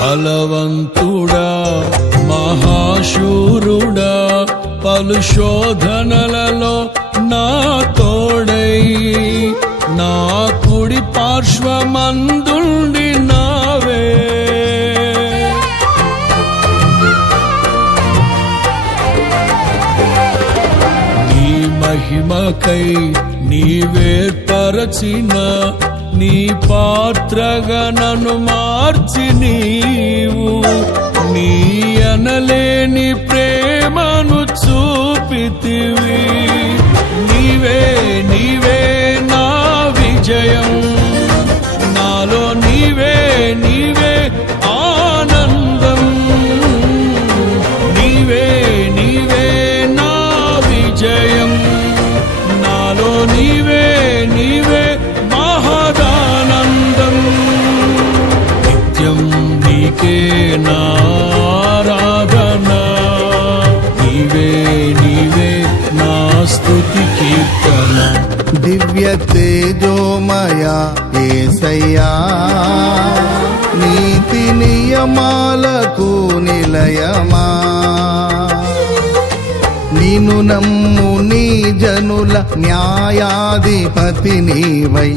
బలవంతుడా మహాశూరుడా పలు శోధనలలో నా తోడై నా కుడి పార్శ్వమందుండి నావే. నీ మహిమకై నీవేర్పరచిన నీ పాత్రగా నన్ను మార్చి నీవు నీ అనలేని ప్రేమను చూపితివి. నీవే నీవే నా విజయం, నాలో నీవే నీవే ఆనందం. నీవే నీవే నా విజయం, నాలో నీవే నీవే మహదానందం. నిత్యం నీకే నారాధన, నీవే నీవే నా స్తుతి కీర్తన. దివ్య తేజోమయ యేసయ్యా, నీతి నియమాలకు నిలయమా, నిన్ను నమ్ము నీ జనుల న్యాయాధిపతి నీవై.